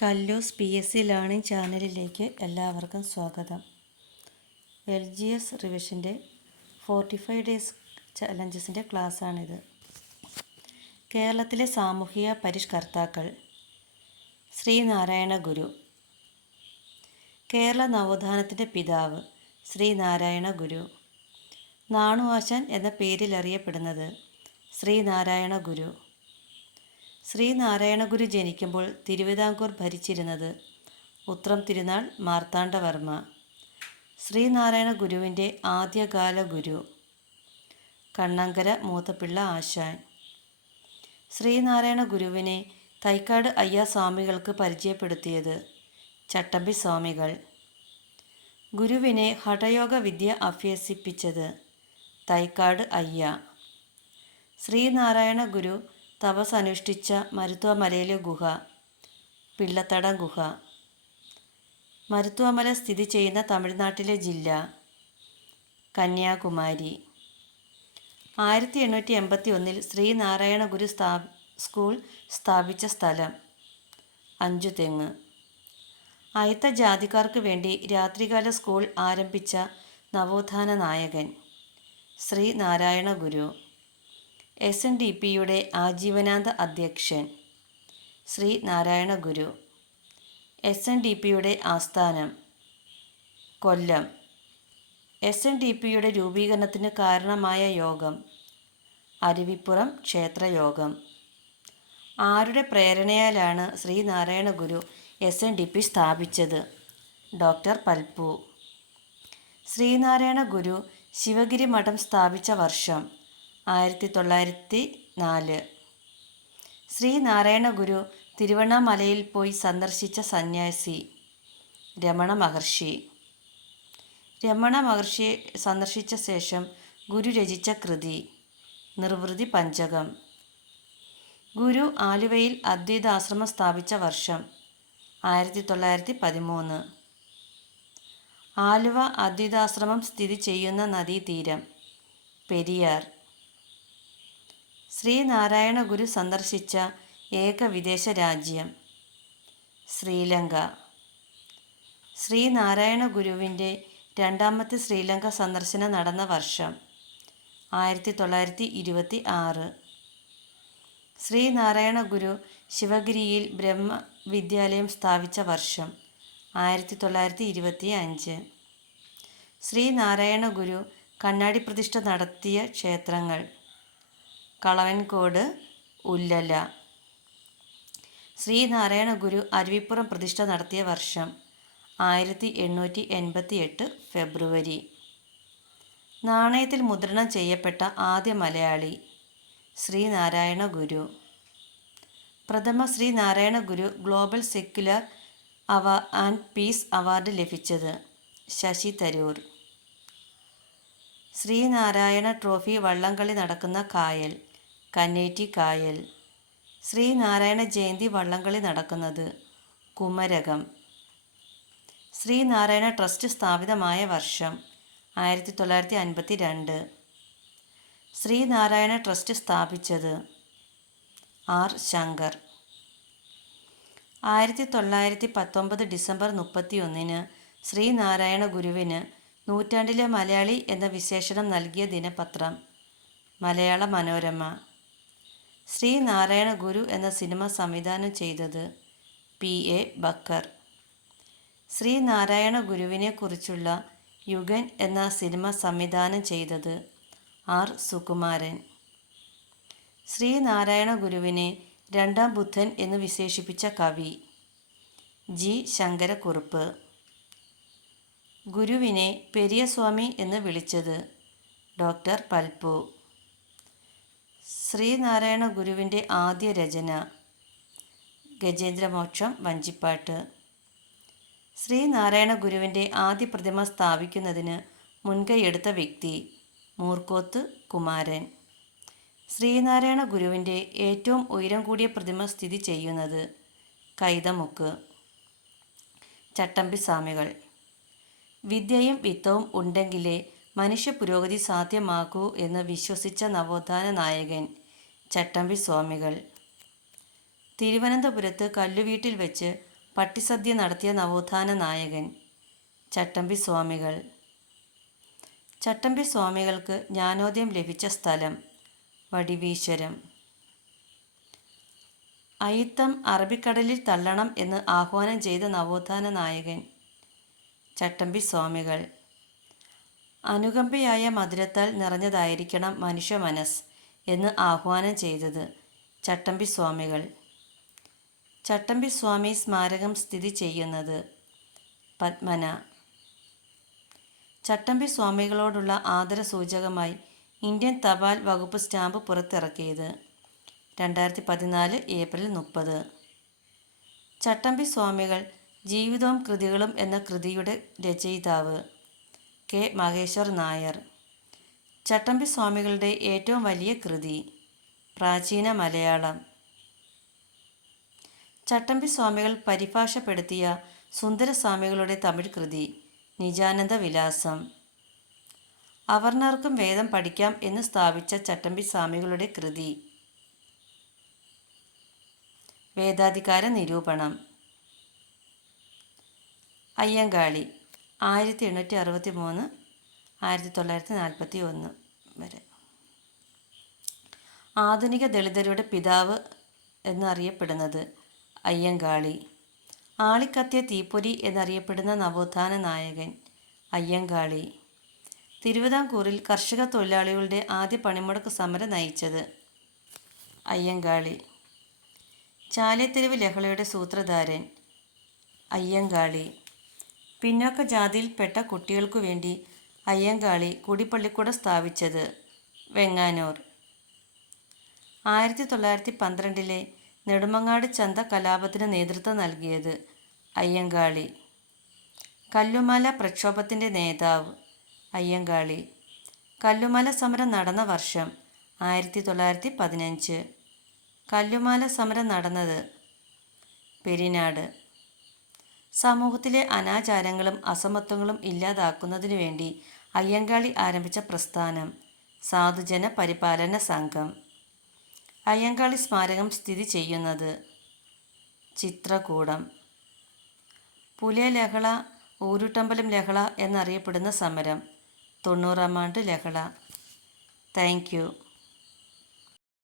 കല്ലൂസ് PSC learning ചാനലിലേക്ക് എല്ലാവർക്കും സ്വാഗതം. LGS റിവിഷൻ്റെ 45 ഡേയ്സ് ചലഞ്ചസിൻ്റെ ക്ലാസ്സാണിത്. കേരളത്തിലെ സാമൂഹിക പരിഷ്കർത്താക്കൾ: ശ്രീനാരായണ ഗുരു. കേരള നവോത്ഥാനത്തിൻ്റെ പിതാവ് ശ്രീനാരായണ ഗുരു. നാണു ആശാൻ എന്ന പേരിൽ അറിയപ്പെടുന്നത് ശ്രീനാരായണ ഗുരു. ശ്രീനാരായണ ഗുരു ജനിക്കുമ്പോൾ തിരുവിതാംകൂർ ഭരിച്ചിരുന്നത് ഉത്രം തിരുനാൾ മാർത്താണ്ഡവർമ്മ. ശ്രീനാരായണ ഗുരുവിൻ്റെ ആദ്യകാല ഗുരു കണ്ണങ്കര മൂത്തപിള്ള ആശാൻ. ശ്രീനാരായണ ഗുരുവിനെ തൈക്കാട് അയ്യ സ്വാമികൾക്ക് പരിചയപ്പെടുത്തിയത് ചട്ടമ്പി സ്വാമികൾ. ഗുരുവിനെ ഹഠയോഗ വിദ്യ അഭ്യസിപ്പിച്ചത് തൈക്കാട് അയ്യ. ശ്രീനാരായണ ഗുരു തപസ് അനുഷ്ഠിച്ച മരുത്വാമലയിലെ ഗുഹ പിള്ളത്തടം ഗുഹ. മരുത്വാമല സ്ഥിതി ചെയ്യുന്ന തമിഴ്നാട്ടിലെ ജില്ല കന്യാകുമാരി. 1881 ശ്രീനാരായണ ഗുരു സ്കൂൾ സ്ഥാപിച്ച സ്ഥലം അഞ്ചുതെങ്ങ്. അയിത്ത ജാതിക്കാർക്ക് വേണ്ടി രാത്രികാല സ്കൂൾ ആരംഭിച്ച നവോത്ഥാന നായകൻ ശ്രീനാരായണ ഗുരു. SNDPയുടെ ആജീവനാന്ത അധ്യക്ഷൻ ശ്രീനാരായണ ഗുരു. SNDPയുടെ ആസ്ഥാനം കൊല്ലം. SNDPയുടെ രൂപീകരണത്തിന് കാരണമായ യോഗം അരുവിപ്പുറം ക്ഷേത്രയോഗം. ആരുടെ പ്രേരണയാലാണ് ശ്രീനാരായണ ഗുരു SNDP സ്ഥാപിച്ചത്? ഡോക്ടർ പൽപ്പു. ശ്രീനാരായണ ഗുരു ശിവഗിരി മഠം സ്ഥാപിച്ച വർഷം 1904. ശ്രീനാരായണ ഗുരു തിരുവണ്ണാമലയിൽ പോയി സന്ദർശിച്ച സന്യാസി രമണ മഹർഷി. രമണ മഹർഷിയെ സന്ദർശിച്ച ശേഷം ഗുരു രചിച്ച കൃതി നിർവൃതി പഞ്ചകം. ഗുരു ആലുവയിൽ അദ്വൈതാശ്രമം സ്ഥാപിച്ച വർഷം 1913. ആലുവ അദ്വൈതാശ്രമം സ്ഥിതി ചെയ്യുന്ന നദീതീരം പെരിയാർ. ശ്രീനാരായണ ഗുരു സന്ദർശിച്ച ഏക വിദേശ രാജ്യം ശ്രീലങ്ക. ശ്രീനാരായണ ഗുരുവിൻ്റെ രണ്ടാമത്തെ ശ്രീലങ്ക സന്ദർശനം നടന്ന വർഷം 1926. ശ്രീനാരായണ ഗുരു ശിവഗിരിയിൽ ബ്രഹ്മവിദ്യാലയം സ്ഥാപിച്ച വർഷം 1925. ശ്രീനാരായണ ഗുരു കണ്ണാടി പ്രതിഷ്ഠ നടത്തിയ ക്ഷേത്രങ്ങൾ കളവൻകോട്, ഉല്ലല. ശ്രീനാരായണ ഗുരു അരുവിപ്പുറം പ്രതിഷ്ഠ നടത്തിയ വർഷം 1888 ഫെബ്രുവരി. നാണയത്തിൽ മുദ്രണം ചെയ്യപ്പെട്ട ആദ്യ മലയാളി ശ്രീനാരായണ ഗുരു. പ്രഥമ Sree Narayana Guru global secular and peace award ലഭിച്ചത് ശശി തരൂർ. ശ്രീനാരായണ ട്രോഫി വള്ളംകളി നടക്കുന്ന കായൽ കന്നേറ്റി കായൽ. ശ്രീനാരായണ ജയന്തി വള്ളംകളി നടക്കുന്നത് കുമരകം. ശ്രീനാരായണ ട്രസ്റ്റ് സ്ഥാപിതമായ വർഷം 1952. ശ്രീനാരായണ ട്രസ്റ്റ് സ്ഥാപിച്ചത് R. ശങ്കർ. 1919 ഡിസംബർ 31 ശ്രീനാരായണ ഗുരുവിന് നൂറ്റാണ്ടിലെ മലയാളി എന്ന വിശേഷണം നൽകിയ ദിനപത്രം മലയാള മനോരമ. ശ്രീനാരായണ ഗുരു എന്ന സിനിമ സംവിധാനം ചെയ്തത് P.A. ബക്കർ. ശ്രീനാരായണ ഗുരുവിനെ കുറിച്ചുള്ള യുഗൻ എന്ന സിനിമ സംവിധാനം ചെയ്തത് R. സുകുമാരൻ. ശ്രീനാരായണ ഗുരുവിനെ രണ്ടാം ബുദ്ധൻ എന്ന് വിശേഷിപ്പിച്ച കവി G. ശങ്കരക്കുറുപ്പ്. ഗുരുവിനെ പെരിയസ്വാമി എന്ന് വിളിച്ചത് ഡോക്ടർ പൽപ്പു. ശ്രീനാരായണ ഗുരുവിൻ്റെ ആദ്യ രചന ഗജേന്ദ്രമോക്ഷം വഞ്ചിപ്പാട്ട്. ശ്രീനാരായണ ഗുരുവിൻ്റെ ആദ്യ പ്രതിമ സ്ഥാപിക്കുന്നതിന് മുൻകൈയെടുത്ത വ്യക്തി മൂർക്കോത്ത് കുമാരൻ. ശ്രീനാരായണ ഗുരുവിൻ്റെ ഏറ്റവും ഉയരം കൂടിയ പ്രതിമ സ്ഥിതി ചെയ്യുന്നത് കൈതമുക്ക് ചട്ടമ്പി സ്വാമികൾ. വിദ്യയും വിത്തവും ഉണ്ടെങ്കിലേ മനുഷ്യ പുരോഗതി സാധ്യമാകൂ എന്ന് വിശ്വസിച്ച നവോത്ഥാന നായകൻ ചട്ടമ്പി സ്വാമികൾ. തിരുവനന്തപുരത്ത് കല്ലുവീട്ടിൽ വെച്ച് പട്ടിസദ്യ നടത്തിയ നവോത്ഥാന നായകൻ ചട്ടമ്പി സ്വാമികൾ. ചട്ടമ്പി സ്വാമികൾക്ക് ജ്ഞാനോദയം ലഭിച്ച സ്ഥലം വടിവീശ്വരം. അയിത്തം അറബിക്കടലിൽ തള്ളണം എന്ന് ആഹ്വാനം ചെയ്ത നവോത്ഥാന നായകൻ ചട്ടമ്പി സ്വാമികൾ. അനുകമ്പയായ മധുരത്താൽ നിറഞ്ഞതായിരിക്കണം മനുഷ്യ മനസ്സ് എന്ന് ആഹ്വാനം ചെയ്തത് ചട്ടമ്പി സ്വാമികൾ. ചട്ടമ്പി സ്വാമി സ്മാരകം സ്ഥിതി ചെയ്യുന്നത് പത്മന. ചട്ടമ്പി സ്വാമികളോടുള്ള ആദരസൂചകമായി ഇന്ത്യൻ തപാൽ വകുപ്പ് സ്റ്റാമ്പ് പുറത്തിറക്കിയത് 2014 ഏപ്രിൽ 30. ചട്ടമ്പി സ്വാമികൾ ജീവിതവും കൃതികളും എന്ന കൃതിയുടെ രചയിതാവ് കെ മഹേശ്വർ നായർ. ചട്ടമ്പി സ്വാമികളുടെ ഏറ്റവും വലിയ കൃതി പ്രാചീന മലയാളം. ചട്ടമ്പി സ്വാമികൾ പരിഭാഷപ്പെടുത്തിയ സുന്ദരസ്വാമികളുടെ തമിഴ് കൃതി നിജാനന്ദ വിലാസം. അവർണർക്കും വേദം പഠിക്കാം എന്ന് സ്ഥാപിച്ച ചട്ടമ്പി സ്വാമികളുടെ കൃതി വേദാധികാര നിരൂപണം. അയ്യങ്കാളി 1863 1941 വരെ. ആധുനിക ദളിതരുടെ പിതാവ് എന്നറിയപ്പെടുന്നത് അയ്യങ്കാളി. ആളിക്കത്തിയ തീപ്പൊരി എന്നറിയപ്പെടുന്ന നവോത്ഥാന നായകൻ അയ്യങ്കാളി. തിരുവിതാംകൂറിൽ കർഷക തൊഴിലാളികളുടെ ആദ്യ പണിമുടക്ക് സമരം നയിച്ചത് അയ്യങ്കാളി. ചാലേത്തെരുവ് ലഹളയുടെ സൂത്രധാരൻ അയ്യങ്കാളി. പിന്നോക്ക ജാതിയിൽപ്പെട്ട കുട്ടികൾക്കു വേണ്ടി അയ്യങ്കാളി കുടിപ്പള്ളിക്കൂടം സ്ഥാപിച്ചത് വെങ്ങാനൂർ. 1912 നെടുമങ്ങാട് ചന്ത കലാപത്തിന് നേതൃത്വം നൽകിയത് അയ്യങ്കാളി. കല്ലുമാല പ്രക്ഷോഭത്തിൻ്റെ നേതാവ് അയ്യങ്കാളി. കല്ലുമാല സമരം നടന്ന വർഷം 1915. കല്ലുമാല സമരം നടന്നത് പെരിനാട്. സമൂഹത്തിലെ അനാചാരങ്ങളും അസമത്വങ്ങളും ഇല്ലാതാക്കുന്നതിനു വേണ്ടി അയ്യങ്കാളി ആരംഭിച്ച പ്രസ്ഥാനം സാധുജന പരിപാലന സംഘം. അയ്യങ്കാളി സ്മാരകം സ്ഥിതി ചെയ്യുന്നത് ചിത്രകൂടം. പുലയ ലഹള, ഊരുട്ടമ്പലം ലഹള എന്നറിയപ്പെടുന്ന സമരം 90-ാം ആണ്ട് ലഹള. Thank you.